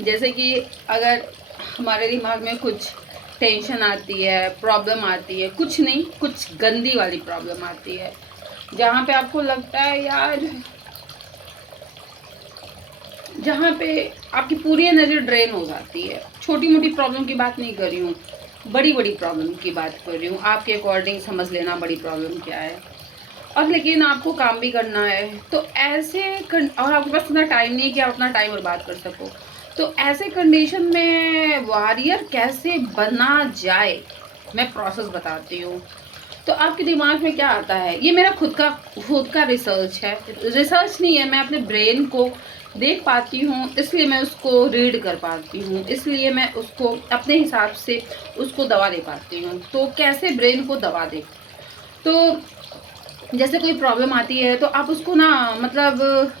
जैसे कि अगर हमारे दिमाग में कुछ टेंशन आती है, प्रॉब्लम आती है, कुछ नहीं, कुछ गंदी वाली प्रॉब्लम आती है, जहाँ पे आपको लगता है यार, जहाँ पे आपकी पूरी एनर्जी ड्रेन हो जाती है। छोटी मोटी प्रॉब्लम की बात नहीं कर रही हूँ, बड़ी बड़ी प्रॉब्लम की बात कर रही हूँ। आपके अकॉर्डिंग समझ लेना बड़ी प्रॉब्लम क्या है। और लेकिन आपको काम भी करना है, तो और आपके पास इतना टाइम नहीं है कि आप अपना टाइम बर्बाद कर सको। तो ऐसे कंडीशन में वॉरियर कैसे बना जाए, मैं प्रोसेस बताती हूँ। तो आपके दिमाग में क्या आता है, ये मेरा खुद का रिसर्च है, रिसर्च नहीं है, मैं अपने ब्रेन को देख पाती हूँ, इसलिए मैं उसको रीड कर पाती हूँ, इसलिए मैं उसको अपने हिसाब से उसको दवा दे पाती हूँ। तो कैसे ब्रेन को दवा दे, तो जैसे कोई प्रॉब्लम आती है तो आप उसको ना, मतलब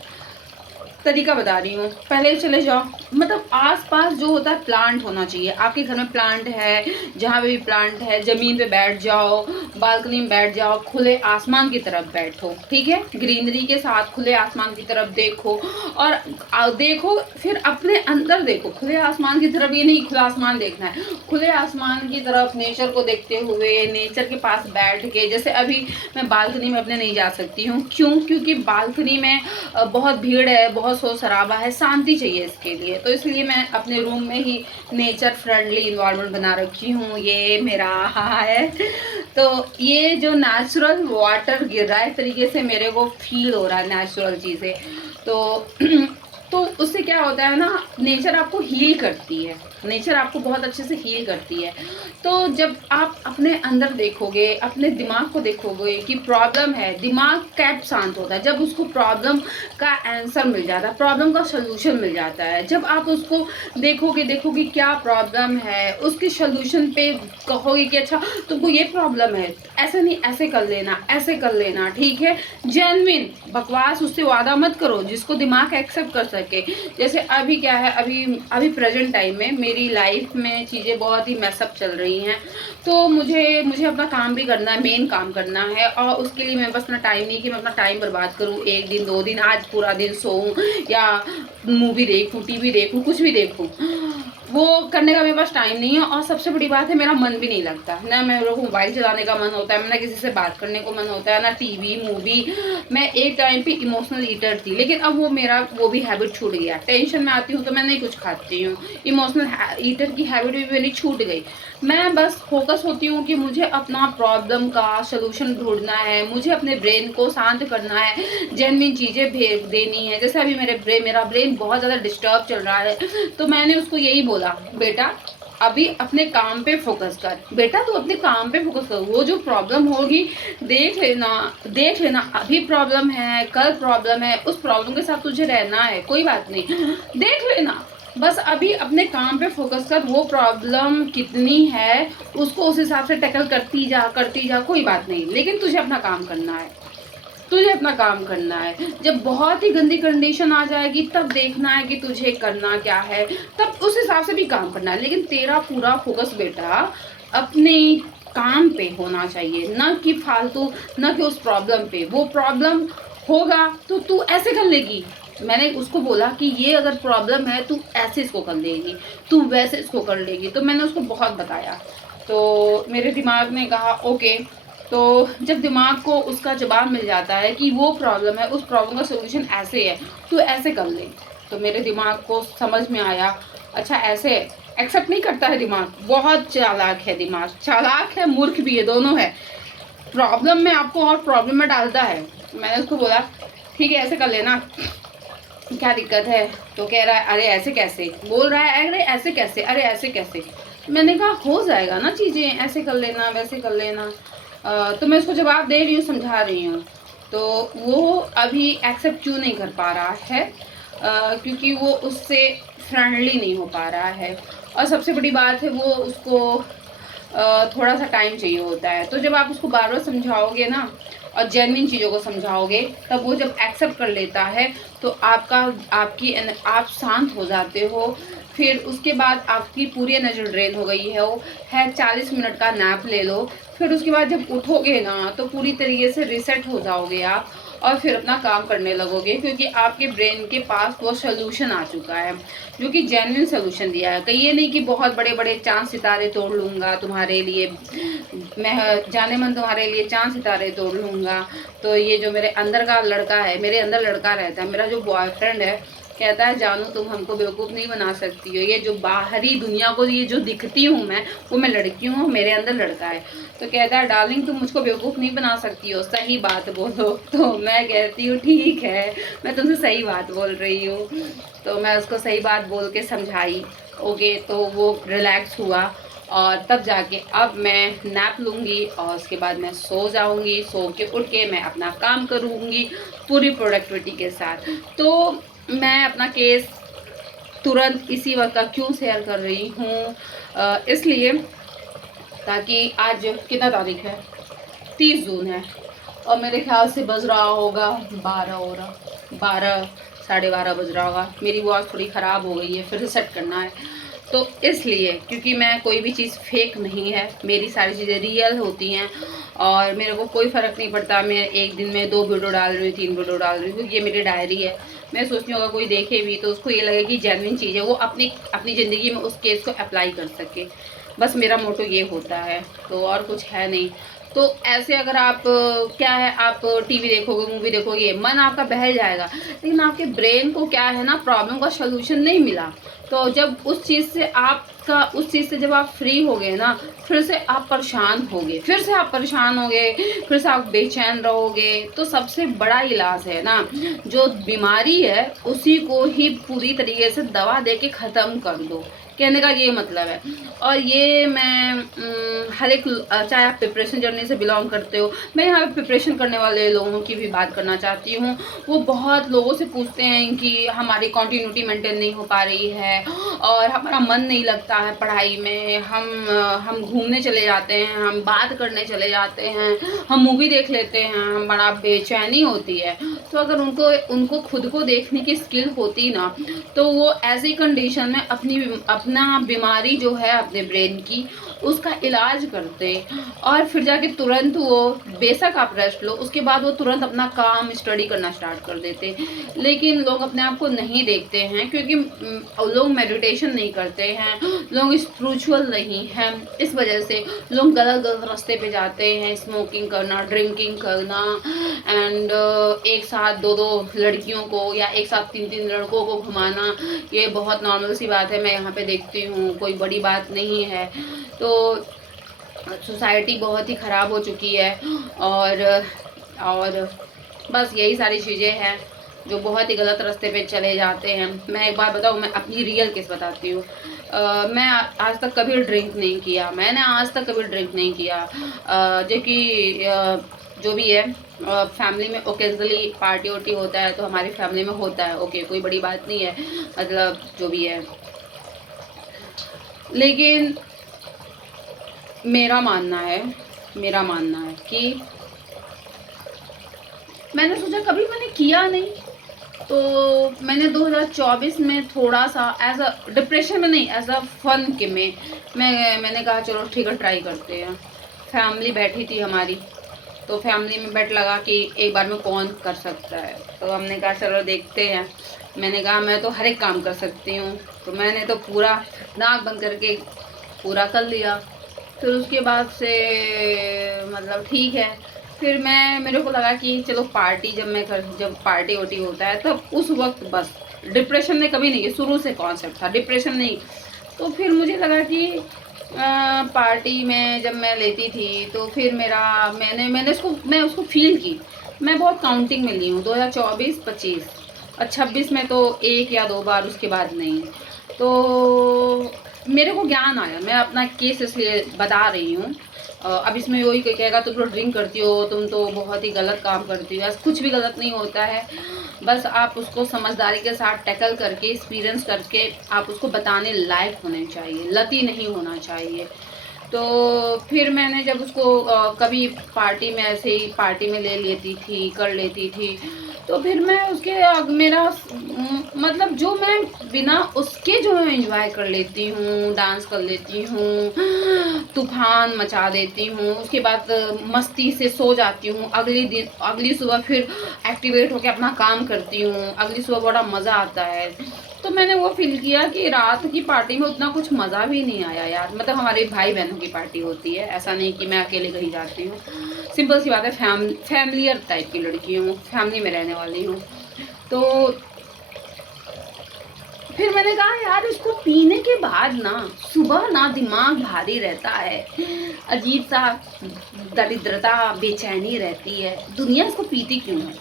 तरीका बता रही हूँ। पहले चले जाओ, मतलब आसपास जो होता है प्लांट होना चाहिए। आपके घर में प्लांट है, जहाँ पे भी प्लांट है, ज़मीन पे बैठ जाओ, बालकनी में बैठ जाओ, खुले आसमान की तरफ बैठो, ठीक है, ग्रीनरी के साथ खुले आसमान की तरफ देखो। और देखो, फिर अपने अंदर देखो, खुले आसमान की तरफ, ये नहीं खुला आसमान देखना है, खुले आसमान की तरफ नेचर को देखते हुए, नेचर के पास बैठ के। जैसे अभी मैं बालकनी में अपने नहीं जा सकती हूँ, क्यों? क्योंकि बालकनी में बहुत भीड़ है, बहुत शोर शराबा है, शांति चाहिए इसके लिए। तो इसलिए मैं अपने रूम में ही नेचर फ्रेंडली इन्वायरमेंट बना रखी हूँ। ये मेरा है, तो ये जो नेचुरल वाटर गिर रहा है, इस तरीके से मेरे को फील हो रहा है, नेचुरल चीज़ें। तो तो उससे क्या होता है ना, नेचर आपको हील करती है, नेचर आपको बहुत अच्छे से हील करती है। तो जब आप अपने अंदर देखोगे, अपने दिमाग को देखोगे कि प्रॉब्लम है, दिमाग कैब शांत होता है जब उसको प्रॉब्लम का आंसर मिल जाता है, प्रॉब्लम का सलूशन मिल जाता है। जब आप उसको देखोगे क्या प्रॉब्लम है, उसके सलूशन पे कहोगे कि अच्छा तुमको ये प्रॉब्लम है, ऐसे नहीं, ऐसे कर लेना, ऐसे कर लेना, ठीक है। जेन्युइन बकवास उससे वादा मत करो जिसको दिमाग एक्सेप्ट कर सके। जैसे अभी क्या है, अभी प्रेजेंट टाइम में मेरी लाइफ में चीज़ें बहुत ही मैसअप चल रही हैं। तो मुझे अपना काम भी करना है, मेन काम करना है, और उसके लिए मेरे पास इतना टाइम नहीं कि मैं अपना टाइम बर्बाद करूँ, 1 दिन 2 दिन, आज पूरा दिन सोऊं या मूवी देखूं, टीवी देखूं, कुछ भी देखूं, वो करने का मेरे पास टाइम नहीं है। और सबसे बड़ी बात है, मेरा मन भी नहीं लगता, ना मेरे को मोबाइल चलाने का मन होता है, ना किसी से बात करने को मन होता है, ना टीवी मूवी। मैं एक टाइम पे इमोशनल ईटर थी, लेकिन अब वो भी हैबिट छूट गया। टेंशन में आती हूँ तो मैं नहीं कुछ खाती हूँ, इमोशनल ईटर की हैबिट भी मेरी छूट गई। मैं बस फोकस होती हूँ कि मुझे अपना प्रॉब्लम का सलूशन ढूंढना है, मुझे अपने ब्रेन को शांत करना है, जेन्युइन चीज़ें भेज देनी है। जैसे अभी मेरा ब्रेन बहुत ज़्यादा डिस्टर्ब चल रहा है, तो मैंने उसको यही बोला, बेटा अभी अपने काम पे फोकस कर, बेटा तू अपने काम पे फोकस कर, वो जो प्रॉब्लम होगी देख लेना, अभी प्रॉब्लम है, कल प्रॉब्लम है, उस प्रॉब्लम के साथ तुझे रहना है, कोई बात नहीं, देख लेना, बस अभी अपने काम पे फोकस कर। वो प्रॉब्लम कितनी है उसको उस हिसाब से टैकल करती जा, कोई बात नहीं, लेकिन तुझे अपना काम करना है, तुझे अपना काम करना है। जब बहुत ही गंदी कंडीशन आ जाएगी तब देखना है कि तुझे करना क्या है, तब उस हिसाब से भी काम करना है। लेकिन तेरा पूरा फोकस बेटा अपने काम पे होना चाहिए, ना कि फालतू, ना कि उस प्रॉब्लम पे। वो प्रॉब्लम होगा तो तू ऐसे कर लेगी, मैंने उसको बोला कि ये अगर प्रॉब्लम है तू ऐसे इसको कर लेगी, तू वैसे इसको कर लेगी। तो मैंने उसको बहुत बताया, तो मेरे दिमाग ने कहा ओके। तो जब दिमाग को उसका जवाब मिल जाता है कि वो प्रॉब्लम है, उस प्रॉब्लम का सोल्यूशन ऐसे है, तो ऐसे कर ले, तो मेरे दिमाग को समझ में आया अच्छा ऐसे है। एक्सेप्ट नहीं करता है दिमाग, बहुत चालाक है दिमाग, चालाक है, मूर्ख भी है, दोनों है। प्रॉब्लम में आपको और प्रॉब्लम में डालता है। मैंने उसको बोला ठीक है ऐसे कर लेना, क्या दिक्कत है? तो कह रहा है अरे ऐसे कैसे, बोल रहा है अरे ऐसे कैसे, अरे ऐसे कैसे। मैंने कहा हो जाएगा ना चीज़ें, ऐसे कर लेना, वैसे कर लेना। तो मैं उसको जवाब दे रही हूँ, समझा रही हूँ। तो वो अभी एक्सेप्ट क्यों नहीं कर पा रहा है? क्योंकि वो उससे फ्रेंडली नहीं हो पा रहा है। और सबसे बड़ी बात है, वो उसको थोड़ा सा टाइम चाहिए होता है। तो जब आप उसको बार बार समझाओगे ना, और जेन्युइन चीज़ों को समझाओगे, तब वो जब एक्सेप्ट कर लेता है तो आप शांत हो जाते हो। फिर उसके बाद आपकी पूरी एनर्जी ड्रेन हो गई है, वो है 40 मिनट का नैप ले लो। फिर उसके बाद जब उठोगे ना तो पूरी तरीके से रिसेट हो जाओगे आप, और फिर अपना काम करने लगोगे, क्योंकि आपके ब्रेन के पास वो सोल्यूशन आ चुका है जो कि जेन्युइन सोल्यूशन दिया है। कहीं ये नहीं कि बहुत बड़े बड़े चाँद सितारे तोड़ लूँगा तुम्हारे लिए, मैं जाने मन तुम्हारे लिए चाँद सितारे तोड़ लूँगा। तो ये जो मेरे अंदर का लड़का है, मेरे अंदर लड़का रहता है, मेरा जो बॉयफ्रेंड है, कहता है जानू तुम हमको बेवकूफ़ नहीं बना सकती हो, ये जो बाहरी दुनिया को ये जो दिखती हूँ मैं, वो मैं लड़की हूँ, मेरे अंदर लड़का है। तो कहता है डार्लिंग तुम मुझको बेवकूफ़ नहीं बना सकती हो, सही बात बोलो। तो मैं कहती हूँ ठीक है, मैं तुमसे सही बात बोल रही हूँ। तो मैं उसको सही बात बोल के समझाई, ओके, तो वो रिलैक्स हुआ। और तब जाके अब मैं नैप लूँगी और उसके बाद मैं सो जाऊँगी, सो के उठ के मैं अपना काम करूँगी पूरी प्रोडक्टिविटी के साथ। तो मैं अपना केस तुरंत इसी वक्त का क्यों शेयर कर रही हूँ, इसलिए ताकि आज कितना तारीख है, 30 जून है, और मेरे ख्याल से बज रहा होगा 12 हो रहा, 12 साढ़े 12 बज रहा होगा। मेरी वॉच थोड़ी ख़राब हो गई है, फिर से सेट करना है। तो इसलिए क्योंकि मैं कोई भी चीज़ फेक नहीं है, मेरी सारी चीज़ें रियल होती हैं और मेरे को कोई फ़र्क नहीं पड़ता मैं एक दिन में 2 वीडियो डाल रही हूँ, 3 वीडियो डाल रही हूँ। ये मेरी डायरी है। मैं सोचती हूँ अगर कोई देखे भी तो उसको ये लगे कि जेन्युइन चीज़ है, वो अपनी अपनी ज़िंदगी में उस केस को अप्लाई कर सके। बस मेरा मोटो ये होता है, तो और कुछ है नहीं। तो ऐसे अगर आप क्या है, आप टीवी देखोगे, मूवी देखोगे, मन आपका बहल जाएगा, लेकिन आपके ब्रेन को क्या है ना, प्रॉब्लम का सलूशन नहीं मिला। तो जब उस चीज़ से जब आप फ्री हो गए ना, फिर से आप परेशान होगे, फिर से आप बेचैन रहोगे। तो सबसे बड़ा इलाज है ना, जो बीमारी है उसी को ही पूरी तरीके से दवा दे के ख़त्म कर दो, कहने का ये मतलब है। और ये मैं हर एक, चाहे आप प्रिपरेशन जर्नी से बिलोंग करते हो, मैं यहाँ पे प्रिपरेशन करने वाले लोगों की भी बात करना चाहती हूँ। वो बहुत लोगों से पूछते हैं कि हमारी कंटिन्यूटी मेंटेन नहीं हो पा रही है और हमारा मन नहीं लगता है पढ़ाई में, हम घूमने चले जाते हैं, हम बात करने चले जाते हैं, हम मूवी देख लेते हैं, हम बड़ा बेचैनी होती है। तो अगर उनको खुद को देखने की स्किल होती ना, तो वो ऐसी कंडीशन में अपना बीमारी जो है अपने ब्रेन की, उसका इलाज करते और फिर जाके तुरंत वो, बेशक आप रेस्ट लो, उसके बाद वो तुरंत अपना काम स्टडी करना स्टार्ट कर देते। लेकिन लोग अपने आप को नहीं देखते हैं, क्योंकि लोग मेडिटेशन नहीं करते हैं, लोग स्पिरिचुअल नहीं हैं, इस वजह से लोग गलत गलत रास्ते पे जाते हैं, स्मोकिंग करना, ड्रिंकिंग करना, एंड एक साथ 2-2 लड़कियों को या एक साथ 3-3 लड़कों को घुमाना, ये बहुत नॉर्मल सी बात है, मैं यहाँ पे देखती हूँ, कोई बड़ी बात नहीं है। तो सोसाइटी बहुत ही ख़राब हो चुकी है और बस यही सारी चीज़ें हैं जो बहुत ही गलत रास्ते पे चले जाते हैं। मैं एक बार बताऊँ, मैं अपनी रियल केस बताती हूँ। मैं आज तक कभी ड्रिंक नहीं किया, मैंने आज तक कभी ड्रिंक नहीं किया, जो कि जो भी है, फैमिली में ओकेजनली पार्टी वार्टी होता है तो हमारी फैमिली में होता है, ओके, कोई बड़ी बात नहीं है, मतलब जो भी है। लेकिन मेरा मानना है कि मैंने सोचा कभी मैंने किया नहीं, तो मैंने 2024 में थोड़ा सा एज अ डिप्रेशन में नहीं, एज अ फन के में मैंने कहा चलो ठीक है, ट्राई करते हैं। फैमिली बैठी थी हमारी, तो फैमिली में बेट लगा कि एक बार में कौन कर सकता है, तो हमने कहा चलो देखते हैं। मैंने कहा मैं तो हर एक काम कर सकती हूँ, तो मैंने तो पूरा नाक बंद करके पूरा कर लिया। फिर उसके बाद से मतलब ठीक है, फिर मेरे को लगा कि चलो पार्टी जब पार्टी वार्टी होता है तब उस वक्त बस, डिप्रेशन में कभी नहीं, ये शुरू से कॉन्सेप्ट था, डिप्रेशन नहीं। तो फिर मुझे लगा कि पार्टी में जब मैं लेती थी तो फिर मैं उसको फील की। मैं बहुत काउंटिंग में ली हूँ, 2024, 25 और 26 में तो 1 या 2 बार, उसके बाद नहीं। तो मेरे को ज्ञान आया, मैं अपना केस इसलिए बता रही हूँ। अब इसमें वही कोई कहेगा तुम तो ड्रिंक करती हो, तुम तो बहुत ही गलत काम करती हो, कुछ भी गलत नहीं होता है। बस आप उसको समझदारी के साथ टैकल करके, एक्सपीरियंस करके आप उसको बताने लायक होने चाहिए, लती नहीं होना चाहिए। तो फिर मैंने जब उसको कभी पार्टी में ऐसे ही पार्टी में ले लेती थी, कर लेती थी, तो फिर मैं उसके मेरा मतलब जो मैं बिना उसके जो मैं एंजॉय कर लेती हूँ, डांस कर लेती हूँ, तूफान मचा देती हूँ, उसके बाद मस्ती से सो जाती हूँ, अगली सुबह फिर एक्टिवेट होकर अपना काम करती हूँ, अगली सुबह बड़ा मज़ा आता है। तो मैंने वो फील किया कि रात की पार्टी में उतना कुछ मज़ा भी नहीं आया यार। मतलब हमारे भाई बहनों की पार्टी होती है, ऐसा नहीं कि मैं अकेले कहीं जाती हूँ। सिंपल सी बात है, फैमिलियर टाइप की लड़की हूँ, फैमिली में रहने वाली हूँ। तो फिर मैंने कहा यार इसको पीने के बाद ना सुबह ना दिमाग भारी रहता है, अजीब सा दरिद्रता बेचैनी रहती है, दुनिया इसको पीती क्यों है।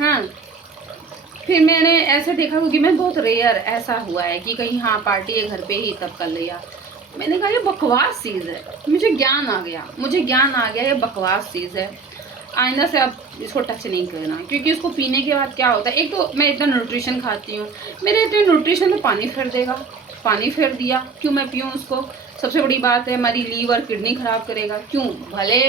हाँ, फिर मैंने ऐसे देखा क्योंकि मैं बहुत रेयर ऐसा हुआ है कि कहीं हाँ पार्टी है घर पे ही तब कर लिया। मैंने कहा ये बकवास चीज़ है, मुझे ज्ञान आ गया ये बकवास चीज़ है। आइंदा से अब इसको टच नहीं करना, क्योंकि उसको पीने के बाद क्या होता है, एक तो मैं इतना न्यूट्रिशन खाती हूँ, मेरे इतने न्यूट्रिशन में पानी फेर देगा, पानी फेर दिया क्यों मैं पीऊँ उसको। सबसे बड़ी बात है हमारी लीवर किडनी ख़राब करेगा, क्यों भले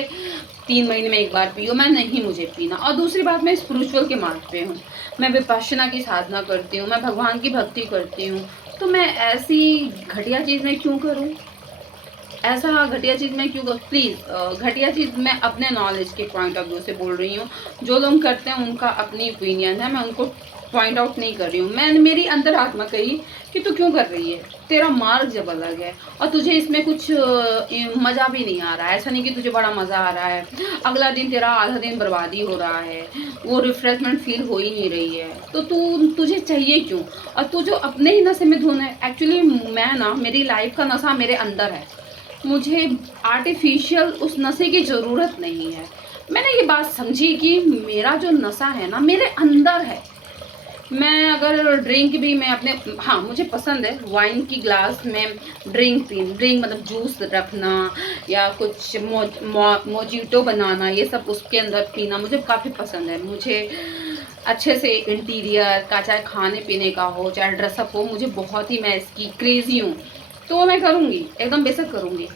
3 महीने में एक बार पियो, मैं नहीं, मुझे पीना। और दूसरी बात, मैं स्पिरिचुअल के मार्ग पे हूँ, मैं विपश्यना की साधना करती हूँ, मैं भगवान की भक्ति करती हूँ, तो मैं ऐसी घटिया चीज़ में क्यों करूँ, ऐसा घटिया चीज़ मैं क्यों करूँ। प्लीज़ घटिया चीज़ मैं अपने नॉलेज के पॉइंट ऑफ व्यू से बोल रही हूँ, जो लोग करते हैं उनका अपनी ओपिनियन है, मैं उनको पॉइंट आउट नहीं कर रही हूँ। मैं मेरी अंतरात्मा कही कि तू क्यों कर रही है, तेरा मार्ग जब अलग है और तुझे इसमें कुछ मज़ा भी नहीं आ रहा है। ऐसा नहीं कि तुझे बड़ा मज़ा आ रहा है, अगला दिन तेरा आधा दिन बर्बादी हो रहा है, वो रिफ्रेशमेंट फील हो ही नहीं रही है, तो तुझे चाहिए क्यों। और तू जो अपने ही नशे में धुन है, एक्चुअली मैं ना, मेरी लाइफ का नशा मेरे अंदर है, मुझे आर्टिफिशियल उस नशे की ज़रूरत नहीं है। मैंने ये बात समझी कि मेरा जो नशा है ना मेरे अंदर है। मैं अगर ड्रिंक भी मैं अपने, हाँ मुझे पसंद है वाइन की ग्लास में ड्रिंक मतलब जूस रखना या कुछ मोजिटो बनाना, ये सब उसके अंदर पीना मुझे काफ़ी पसंद है। मुझे अच्छे से इंटीरियर का, चाहे खाने पीने का हो चाहे ड्रेसअप हो, मुझे बहुत ही, मैं इसकी क्रेज़ी हूँ, तो मैं करूँगी, एकदम बेशक करूँगी।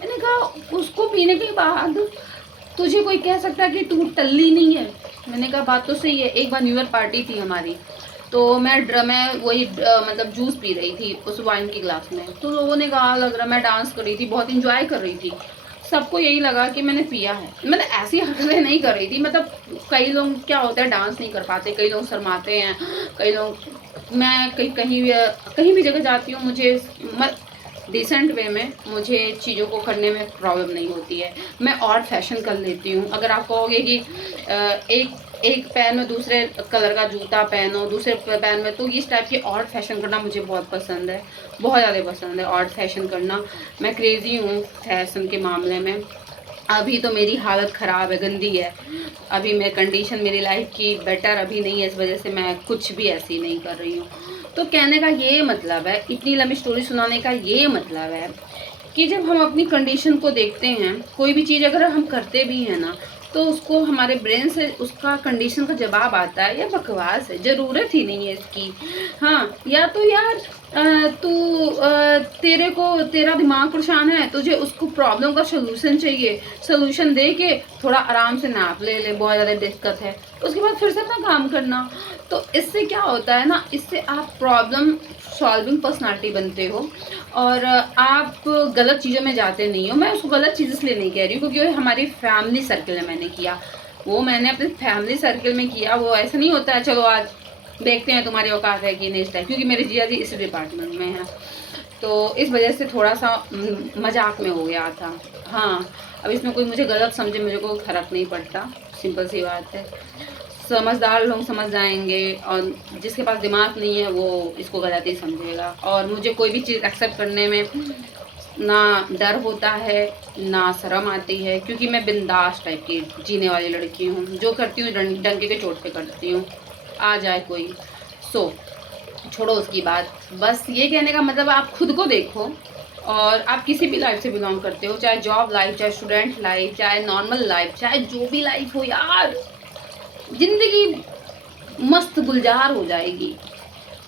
मैंने कहा उसको पीने के बाद तुझे कोई कह सकता है कि तू टल्ली नहीं है। मैंने कहा बात तो सही है। एक बार न्यू ईयर पार्टी थी हमारी, तो मैं वही मतलब जूस पी रही थी उस वाइन की ग्लास में, तो लोगों ने कहा लग रहा, मैं डांस कर रही थी, बहुत इंजॉय कर रही थी, सबको यही लगा कि मैंने पिया है। मैंने ऐसी हरकतें नहीं कर रही थी, मतलब कई लोग क्या होता है डांस नहीं कर पाते, कई लोग शर्माते हैं, कई लोग, मैं कहीं भी जगह जाती हूँ, मुझे डिसेंट वे में मुझे चीज़ों को करने में प्रॉब्लम नहीं होती है। मैं ऑड फैशन कर लेती हूँ। अगर आप कहोगे कि एक पैर में दूसरे कलर का जूता पहनो, दूसरे पैर में, तो इस टाइप के ऑड फैशन करना मुझे बहुत पसंद है, बहुत ज़्यादा पसंद है ऑड फैशन करना। मैं क्रेज़ी हूँ फैशन के मामले में। अभी तो मेरी हालत ख़राब है, गंदी है, अभी मैं कंडीशन मेरी लाइफ की बेटर अभी नहीं है, इस वजह से मैं कुछ भी ऐसी नहीं कर रही हूँ। तो कहने का ये मतलब है, इतनी लंबी स्टोरी सुनाने का ये मतलब है कि जब हम अपनी कंडीशन को देखते हैं, कोई भी चीज़ अगर हम करते भी हैं ना, तो उसको हमारे ब्रेन से उसका कंडीशन का जवाब आता है, यह बकवास है, ज़रूरत ही नहीं है इसकी। हाँ, या तो यार तेरा दिमाग परेशान है, तुझे उसको प्रॉब्लम का सोल्यूशन चाहिए, सोल्यूशन दे के थोड़ा आराम से नाप ले बहुत ज़्यादा दिक्कत है, उसके बाद फिर से अपना काम करना। तो इससे क्या होता है ना, इससे आप प्रॉब्लम सॉल्विंग पर्सनालिटी बनते हो और आप गलत चीज़ों में जाते नहीं हो। मैं उसको गलत चीज़ इसलिए नहीं कह रही हूँ क्योंकि वो हमारी फैमिली सर्कल में मैंने किया, वो मैंने अपने फैमिली सर्कल में किया। वो ऐसा नहीं होता है चलो आज देखते हैं तुम्हारी औकात है कि नहीं इस टाइप, क्योंकि मेरे जीजा जी इस डिपार्टमेंट में हैं, तो इस वजह से थोड़ा सा मजाक में हो गया था। हाँ, अब इसमें कोई मुझे गलत समझे, मुझे कोई फ़र्क नहीं पड़ता, सिंपल सी बात है। समझदार लोग समझ जाएंगे और जिसके पास दिमाग नहीं है वो इसको गलत ही समझेगा। और मुझे कोई भी चीज़ एक्सेप्ट करने में ना डर होता है ना शर्म आती है, क्योंकि मैं बिंदास टाइप की जीने वाली लड़की हूँ, जो करती हूँ डंके के चोट पे करती हूँ, आ जाए कोई सो छोड़ो उसकी बात। बस ये कहने का मतलब आप खुद को देखो, और आप किसी भी लाइफ से बिलोंग करते हो, चाहे जॉब लाइफ, चाहे स्टूडेंट लाइफ, चाहे नॉर्मल लाइफ, चाहे जो भी लाइफ हो यार, ज़िंदगी मस्त गुलजार हो जाएगी।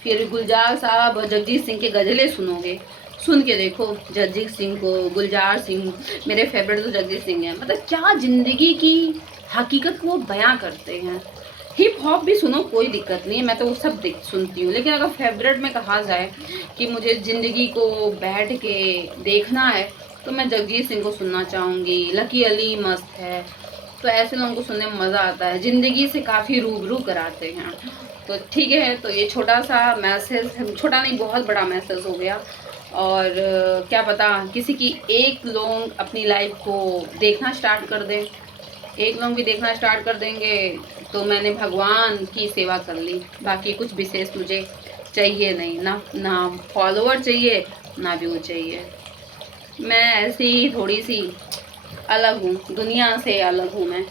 फिर गुलजार साहब जगजीत सिंह के गज़लें सुनोगे, सुन के देखो जगजीत सिंह को, गुलजार सिंह, मेरे फेवरेट तो जगजीत सिंह हैं। मतलब क्या ज़िंदगी की हकीकत को बयां करते हैं, हिप हॉप भी सुनो, कोई दिक्कत नहीं है, मैं तो वो सब सुनती हूँ। लेकिन अगर फेवरेट में कहा जाए कि मुझे ज़िंदगी को बैठ के देखना है, तो मैं जगजीत सिंह को सुनना चाहूँगी। लकी अली मस्त है, तो ऐसे लोगों को सुनने में मज़ा आता है, ज़िंदगी से काफ़ी रूबरू कराते हैं। तो ठीक है, तो ये छोटा सा मैसेज, छोटा नहीं बहुत बड़ा मैसेज हो गया। और क्या पता किसी की एक लोग अपनी लाइफ को देखना स्टार्ट कर दें, एक लोग भी देखना स्टार्ट कर देंगे तो मैंने भगवान की सेवा कर ली। बाकी कुछ विशेष मुझे चाहिए नहीं, ना फॉलोअर चाहिए, ना व्यू चाहिए। मैं ऐसी थोड़ी सी अलग हूँ, दुनिया से अलग हूँ मैं।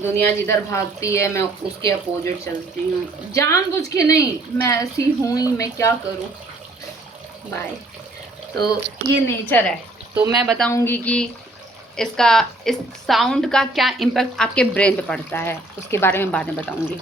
दुनिया जिधर भागती है मैं उसके अपोजिट चलती हूँ, जानबूझ के नहीं, मैं ऐसी हूँ ही, मैं क्या करूँ। बाय। तो ये नेचर है। तो मैं बताऊँगी कि इस साउंड का क्या इम्पैक्ट आपके ब्रेन पे पड़ता है, उसके बारे में बाद में बताऊँगी।